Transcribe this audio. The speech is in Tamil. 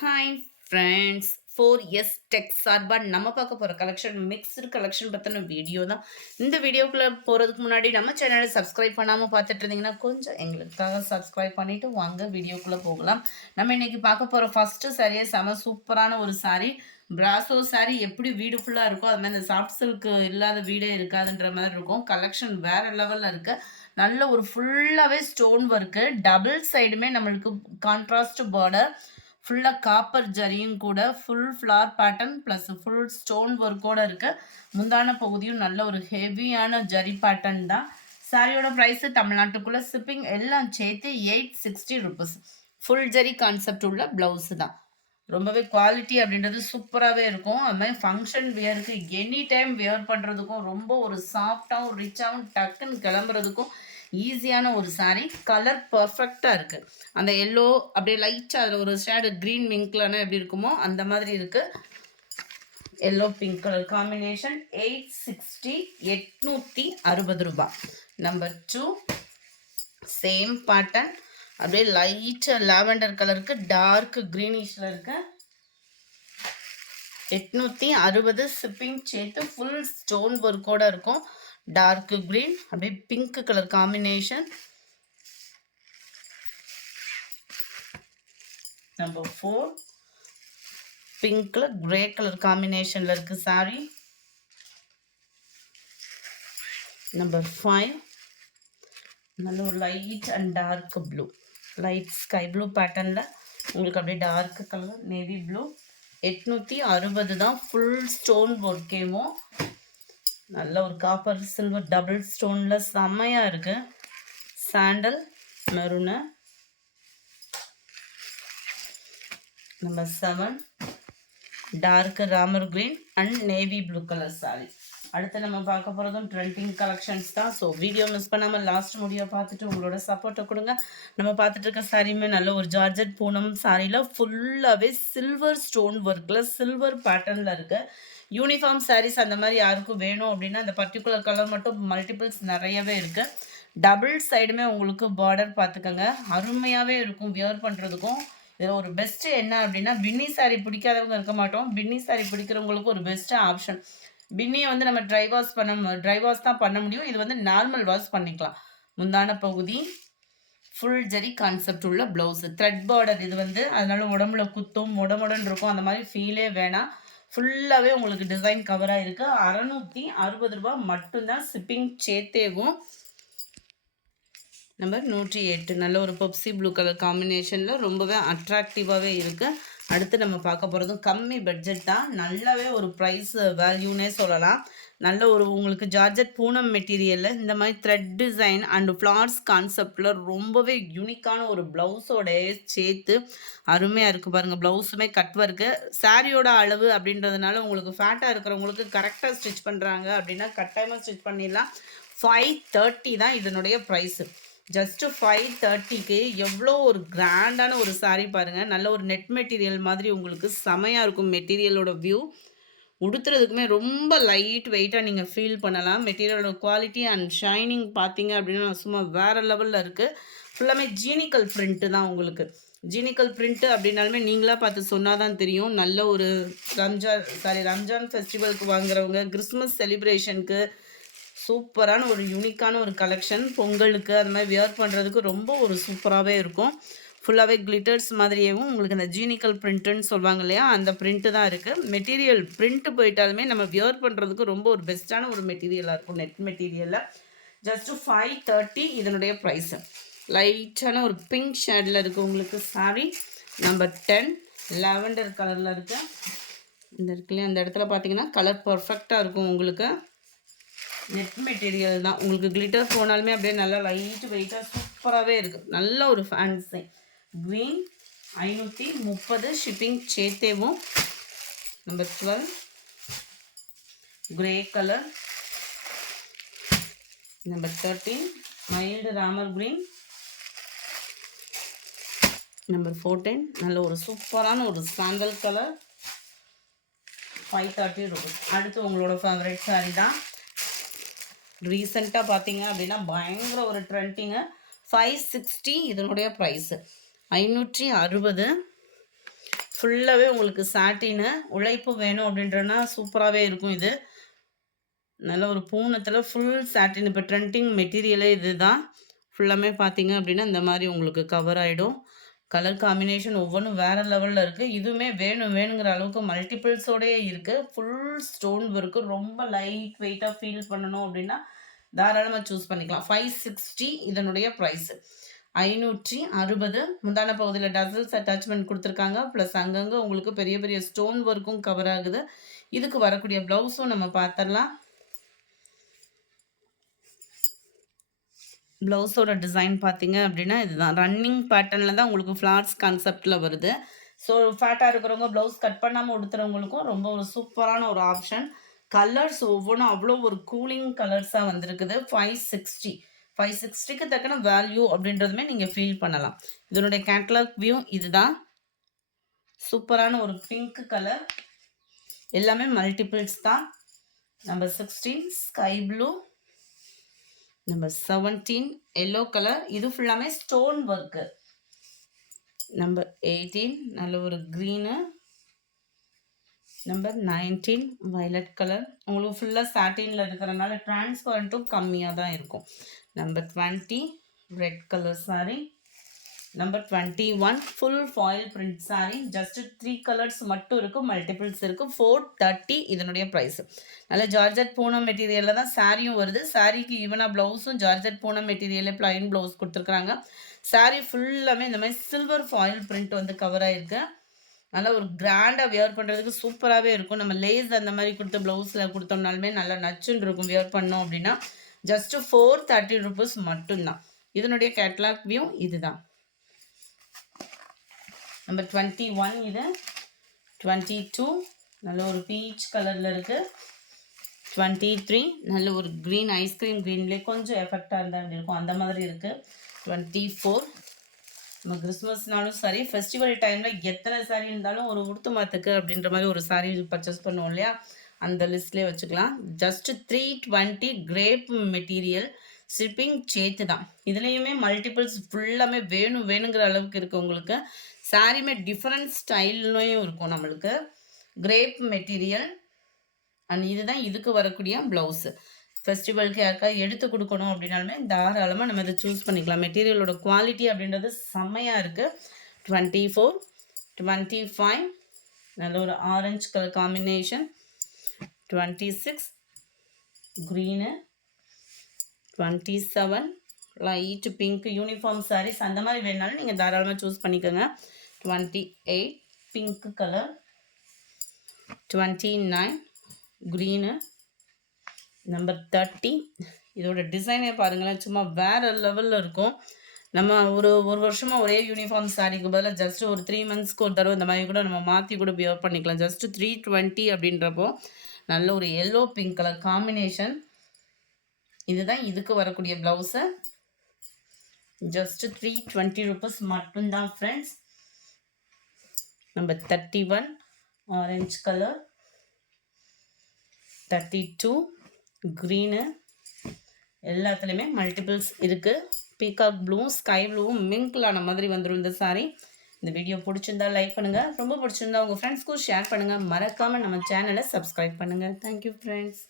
ஹாய் ஃப்ரெண்ட்ஸ், 4S டெக் சார்பாக நம்ம பார்க்க போகிற கலெக்ஷன் மிக்ஸ்டு கலெக்ஷன் பற்றின வீடியோ தான். இந்த வீடியோக்குள்ளே போகிறதுக்கு முன்னாடி நம்ம சேனலை சப்ஸ்கிரைப் பண்ணாமல் பார்த்துட்டு இருந்தீங்கன்னா கொஞ்சம் எங்களுக்காக சப்ஸ்கிரைப் பண்ணிவிட்டு வாங்க வீடியோக்குள்ளே போகலாம். நம்ம இன்றைக்கி பார்க்க போகிற ஃபஸ்ட்டு சாரியே செம சூப்பரான ஒரு சாரீ. பிராசோ சாரீ எப்படி வீடு ஃபுல்லாக இருக்கோ அது மாதிரி இந்த சாஃப்ட் சில்க்கு இல்லாத வீடே இருக்காதுன்ற மாதிரி இருக்கும். கலெக்ஷன் வேறு லெவலில் இருக்குது. நல்ல ஒரு ஃபுல்லாகவே ஸ்டோன் ஒர்க்கு, டபுள் சைடுமே நம்மளுக்கு கான்ட்ராஸ்ட் பார்டர், ஃபுல்லாக காப்பர் ஜரியும் கூட, full flare pattern plus full stone ஒர்க்கோடு இருக்குது. முந்தான பகுதியும் நல்ல ஒரு ஹெவியான ஜரி பேட்டர்ன் தான். சாரியோட ப்ரைஸு தமிழ்நாட்டுக்குள்ளே ஷிப்பிங் எல்லாம் சேர்த்து 860 ருபீஸ். ஃபுல் ஜரி கான்செப்ட் உள்ள ப்ளவுஸு தான். ரொம்பவே குவாலிட்டி அப்படின்றது சூப்பராகவே இருக்கும். அது மாதிரி ஃபங்க்ஷன் வியருக்கு எனி டைம் வியர் பண்ணுறதுக்கும் ரொம்ப ஒரு சாஃப்டாகவும் ரிச்சாகவும் டக்குன்னு கிளம்புறதுக்கும் ஈஸியான ஒரு சாரீ. கலர் பர்ஃபெக்டாக இருக்குது. அந்த எல்லோ அப்படியே லைட்டாக அதில் ஒரு ஷேடு க்ரீன் மிங்க்லனா எப்படி இருக்குமோ அந்த மாதிரி இருக்குது. Yellow pink colour combination. 860, 860 ரூபாய். நம்பர் 2 சேம் பேட்டர்ன், அப்படியே லைட் லாவெண்டர் கலருக்கு டார்க் க்ரீனிஷில் இருக்கு. 860 ஷிப்பிங் சேர்த்து ஃபுல் ஸ்டோன் ஒர்க்கோடு இருக்கும். டார்க் க்ரீன் அப்படியே பிங்க் கலர் காம்பினேஷன். நம்பர் 4 பிங்க்ல கிரே கலர் காம்பினேஷன்ல இருக்கு சாரி. நம்பர் 5 நல்ல ஒரு light and dark blue, light sky blue பேட்டர்ன்ல உங்களுக்கு அப்படியே டார்க் கலர் நேவி ப்ளூ. 860 தான். ஃபுல் ஸ்டோன் ஒர்க்கேவும் நல்ல ஒரு காப்பர் சில்வர் டபுள் ஸ்டோனில் செம்மையாக இருக்குது. Sandal maroon. Number 7 dark Ramar green and navy blue colour sari. அடுத்து நம்ம பார்க்க போகிறதும் ட்ரெண்டிங் கலெக்ஷன்ஸ் தான். ஸோ வீடியோ மிஸ் பண்ணாமல் லாஸ்ட் முடிவை பார்த்துட்டு உங்களோட சப்போர்ட்டை கொடுங்க. நம்ம பார்த்துட்டு இருக்க சாரியுமே நல்ல ஒரு ஜார்ஜெட் பூனம் சாரியில் ஃபுல்லாகவே சில்வர் ஸ்டோன் ஒர்க்கில் சில்வர் பேட்டர்னில் இருக்குது. யூனிஃபார்ம் சாரீஸ் அந்த மாதிரி யாருக்கும் வேணும் அப்படின்னா அந்த பர்டிகுலர் கலர் மட்டும் மல்டிபிள்ஸ் நிறையவே இருக்குது. டபுள் சைடுமே உங்களுக்கு பார்டர் பார்த்துக்கோங்க, அருமையாகவே இருக்கும் வியர் பண்ணுறதுக்கும். இதில் ஒரு பெஸ்ட்டு என்ன அப்படின்னா, பின்னி சாரீ பிடிக்காதவங்க இருக்க மாட்டோம். பின்னி சாரீ பிடிக்கிறவங்களுக்கு ஒரு பெஸ்ட்டு ஆப்ஷன். பின்னியை வந்து நம்ம ட்ரை வாஷ் தான் பண்ண முடியும். இது வந்து நார்மல் வாஷ் பண்ணிக்கலாம். முந்தான பகுதி ஃபுல் ஜரி கான்செப்ட் உள்ள ப்ளவுஸு, த்ரெட் பார்டர் இது வந்து, அதனால உடம்புல குத்தும் மொடமுடன் இருக்கும், அந்த மாதிரி ஃபீலே வேணாம். ஃபுல்லாகவே உங்களுக்கு டிசைன் கவராக இருக்குது. 660 ரூபாய் மட்டும்தான் ஷிப்பிங் சேர்த்தேவும். நம்பர் 108 நல்ல ஒரு பெப்சி ப்ளூ கலர் காம்பினேஷனில் ரொம்பவே அட்ராக்டிவாகவே இருக்குது. அடுத்து நம்ம பார்க்க போகிறதும் கம்மி பட்ஜெட் தான். நல்லாவே ஒரு ப்ரைஸ் வேல்யூனே சொல்லலாம். நல்ல ஒரு உங்களுக்கு ஜார்ஜெட் பூனம் மெட்டீரியலில் இந்த மாதிரி த்ரெட் டிசைன் அண்டு ஃப்ளார்ஸ் கான்செப்டில் ரொம்பவே யூனிக்கான ஒரு ப்ளவுஸோட சேர்த்து அருமையாக இருக்குது பாருங்கள். ப்ளவுஸுமே கட் ஒர்க்கு. சாரியோட அளவு அப்படின்றதுனால உங்களுக்கு ஃபேட்டாக இருக்கிறவங்களுக்கு கரெக்டாக ஸ்டிச் பண்ணுறாங்க அப்படின்னா கட்டாயமாக ஸ்டிச் பண்ணிடலாம். 530 தான் இதனுடைய ப்ரைஸு. ஜஸ்ட்டு 530க்கு எவ்வளோ ஒரு கிராண்டான ஒரு சாரீ பாருங்கள். நல்ல ஒரு நெட் மெட்டீரியல் மாதிரி உங்களுக்கு செமையாக இருக்கும். மெட்டீரியலோட வியூ உடுத்துறதுக்குமே ரொம்ப லைட் வெயிட்டாக நீங்கள் ஃபீல் பண்ணலாம். மெட்டீரியலோட குவாலிட்டி அண்ட் ஷைனிங் பார்த்தீங்க அப்படின்னா சும்மா வேறு லெவலில் இருக்குது. ஃபுல்லாமே ஜீனிக்கல் பிரிண்ட்டு தான் உங்களுக்கு. ஜீனிக்கல் பிரிண்ட்டு அப்படின்னாலுமே நீங்களாக பார்த்து சொன்னால் தான் தெரியும். நல்ல ஒரு ரம்ஜான் ஃபெஸ்டிவலுக்கு வாங்குறவங்க, கிறிஸ்மஸ் செலிப்ரேஷனுக்கு சூப்பரான ஒரு யூனிக்கான ஒரு கலெக்ஷன். பொங்கலுக்கு அது மாதிரி வியர் பண்ணுறதுக்கு ரொம்ப ஒரு சூப்பராகவே இருக்கும். ஃபுல்லாகவே கிளிட்டர்ஸ் மாதிரியேவும் உங்களுக்கு அந்த ஜீனிக்கல் பிரிண்ட்டுன்னு சொல்லுவாங்க இல்லையா, அந்த பிரிண்ட்டு தான் இருக்குது. மெட்டீரியல் பிரிண்ட்டு போயிட்டாலுமே நம்ம வியர் பண்ணுறதுக்கு ரொம்ப ஒரு பெஸ்ட்டான ஒரு மெட்டீரியலாக இருக்கும். நெட் மெட்டீரியலில் ஜஸ்ட்டு 530 இதனுடைய ப்ரைஸு. லைட்டான ஒரு பிங்க் ஷேடில் இருக்குது உங்களுக்கு சாரி. நம்பர் 10 லாவெண்டர் கலரில் இருக்குது. இந்த இருக்குல்லையே அந்த இடத்துல பார்த்தீங்கன்னா கலர் பர்ஃபெக்டாக இருக்கும் உங்களுக்கு. நெட் மெட்டீரியல் தான். உங்களுக்கு கிளிட்டர் போனாலுமே அப்படியே நல்லா லைட் வெயிட்டாக சூப்பராகவே இருக்குது. நல்ல ஒரு ஃபேன்சி க்ரீன். 530 ஷிப்பிங் சேர்த்தேவும். Number 12 grey colour. Number 13 mild Ramar green. Number 14 நல்ல ஒரு சூப்பரான ஒரு சாண்டல் கலர். 530 ருபீஸ். அடுத்து உங்களோட ஃபேவரட் சாரீ தான். ரீசெண்டாக பார்த்தீங்க அப்படின்னா பயங்கர ஒரு ட்ரெண்டிங்கு. 560 இதனுடைய ப்ரைஸு. 560 ஃபுல்லாகவே உங்களுக்கு சாட்டினு உழைப்பு வேணும் அப்படின்றனா சூப்பராகவே இருக்கும் இது. நல்ல ஒரு பூனத்தில் ஃபுல் சாட்டின். இப்போ ட்ரெண்டிங் மெட்டீரியலே இது தான். ஃபுல்லாமே பார்த்தீங்க அப்படின்னா இந்த மாதிரி உங்களுக்கு கவர் ஆகிடும். கலர் காம்பினேஷன் ஒவ்வொன்றும் வேறு லெவலில் இருக்குது. இதுவுமே வேணும் வேணுங்கிற அளவுக்கு மல்டிபிள்ஸோடயே இருக்குது. Full stone work. ரொம்ப லைட் வெயிட்டாக ஃபீல் பண்ணணும் அப்படின்னா தாராளமாக சூஸ் பண்ணிக்கலாம். 560 இதனுடைய ப்ரைஸு. 560. முந்தான பகுதியில் டசல்ஸ் அட்டாச்மெண்ட் கொடுத்துருக்காங்க. ப்ளஸ் அங்கங்கே உங்களுக்கு பெரிய பெரிய ஸ்டோன் ஒர்க்கும் கவர் ஆகுது. இதுக்கு வரக்கூடிய ப்ளவுஸும் நம்ம பார்த்துடலாம். ப்ளவுஸோட டிசைன் பார்த்தீங்க அப்படின்னா இதுதான். ரன்னிங் பேட்டர்னில் தான் உங்களுக்கு ஃப்ளார்ஸ் கான்செப்டில் வருது. ஸோ ஃபேட்டாக இருக்கிறவங்க ப்ளவுஸ் கட் பண்ணாமல் உடுத்துறவங்களுக்கும் ரொம்ப ஒரு சூப்பரான ஒரு ஆப்ஷன். கலர்ஸ் ஒவ்வொன்றும் அவ்வளோ ஒரு கூலிங் கலர்ஸாக வந்திருக்குது. 560. 560க்கு தக்கன வேல்யூ அப்படின்றதுமே நீங்கள் ஃபீல் பண்ணலாம். இதனுடைய கேட்லாக் வியூ இதுதான். சூப்பரான ஒரு பிங்க் கலர். எல்லாமே மல்டிபிள்ஸ் தான். Number 16 sky blue. Number 17 yellow colour. இது ஃபுல்லாமே ஸ்டோன் ஒர்க்கு. நம்பர் 18 நல்ல ஒரு க்ரீனு. Number 19 violet colour. உங்களுக்கு ஃபுல்லாக சாட்டினில் இருக்கிறனால டிரான்ஸ்பரண்ட்டும் கம்மியாக தான் இருக்கும். Number 20 red colour sari. Number 21 full foil print sari. Just 3 colours மட்டும் இருக்குது. மல்டிபிள்ஸ் இருக்குது. 430 இதனுடைய ப்ரைஸ். நல்ல ஜார்ஜட் பூனம் மெட்டீரியலில் தான் சாரியும் வருது. சாரீக்கு ஈவனாக ப்ளவுஸும் ஜார்ஜட் பூனம் மெட்டீரியலே ப்ளைன் ப்ளவுஸ் கொடுத்துருக்குறாங்க. சாரீ ஃபுல்லாமே இந்த மாதிரி சில்வர் ஃபாயில் பிரிண்ட் வந்து கவர் ஆகிருக்கு. நல்லா ஒரு கிராண்டாக வியர் பண்ணுறதுக்கு சூப்பராகவே இருக்கும். நம்ம லேஸ் அந்த மாதிரி கொடுத்த ப்ளவுஸில் கொடுத்தோம்னாலுமே நல்லா நச்சுன்னு இருக்கும் வியர் பண்ணோம் அப்படின்னா. ஜஸ்ட்டு 430 ருபீஸ் மட்டும்தான். இதனுடைய கேட்லாக் வியூ இதுதான். நம்பர் 21 இது. 22 நல்ல ஒரு பீச் கலரில் இருக்குது. 23 நல்ல ஒரு க்ரீன் ஐஸ்கிரீம் க்ரீன்லேயே கொஞ்சம் எஃபெக்டாக இருந்தால் அப்படி இருக்கும் அந்த மாதிரி இருக்குது. 24 நம்ம கிறிஸ்மஸ்னாலும் சரி ஃபெஸ்டிவல் டைமில் எத்தனை சாரீ இருந்தாலும் ஒரு உடுத்து மாத்துக்கு அப்படின்ற மாதிரி ஒரு சாரீ பர்ச்சேஸ் பண்ணுவோம் இல்லையா, அந்த லிஸ்ட்லேயே வச்சுக்கலாம். Just 320 grape material. ஷிப்பிங் சேர்த்து தான். இதுலேயுமே மல்டிபிள்ஸ் ஃபுல்லாமே வேணுங்கிற அளவுக்கு இருக்குது உங்களுக்கு. சாரியுமே டிஃப்ரெண்ட் ஸ்டைல்லையும் இருக்கும் நம்மளுக்கு. Grape material. அண்ட் இதுதான் இதுக்கு வரக்கூடிய ப்ளவுஸு. ஃபெஸ்டிவலுக்கு யாருக்காவது எடுத்து கொடுக்கணும் அப்படின்னாலுமே தாராளமாக நம்ம இதை சூஸ் பண்ணிக்கலாம். மெட்டீரியலோட குவாலிட்டி அப்படின்றது செம்மையாக இருக்குது. 24 25 நல்ல ஒரு orange colour combination. 26 green. 27 light pink uniform sarees அந்த மாதிரி வேணாலும் நீங்கள் தாராளமாக சூஸ் பண்ணிக்கோங்க. 28 பிங்க் கலர். 29 க்ரீனு. நம்பர் 30 இதோட டிசைனே பாருங்களேன், சும்மா வேறு லெவலில் இருக்கும். நம்ம ஒரு வருஷமாக ஒரே யூனிஃபார்ம் சாரீக்கு பதிலாக ஜஸ்ட் ஒரு 3 மந்த்ஸ்க்கு ஒரு தடவை இந்த மாதிரி கூட நம்ம மாற்றி கூட வியர் பண்ணிக்கலாம். ஜஸ்ட்டு 320 அப்படின்றப்போ நல்ல ஒரு எல்லோ பிங்க் கலர் காம்பினேஷன். இதுதான் இதுக்கு வரக்கூடிய ப்ளவுஸு. ஜஸ்ட்டு 320 ருபீஸ் மட்டும்தான் friends. Number 31 orange colour. 32 green. எல்லாத்துலேயுமே மல்டிபிள்ஸ் இருக்குது. பீகாக் ப்ளூவும் ஸ்கை ப்ளூவும் மிங்கிளான மாதிரி வந்துடும் இந்த சாரீ. இந்த வீடியோ பிடிச்சிருந்தா லைக் பண்ணுங்கள். ரொம்ப பிடிச்சிருந்தா உங்கள் ஃப்ரெண்ட்ஸ்க்கும் ஷேர் பண்ணுங்கள். மறக்காமல் நம்ம சேனலை சப்ஸ்கிரைப் பண்ணுங்கள். Thank you friends.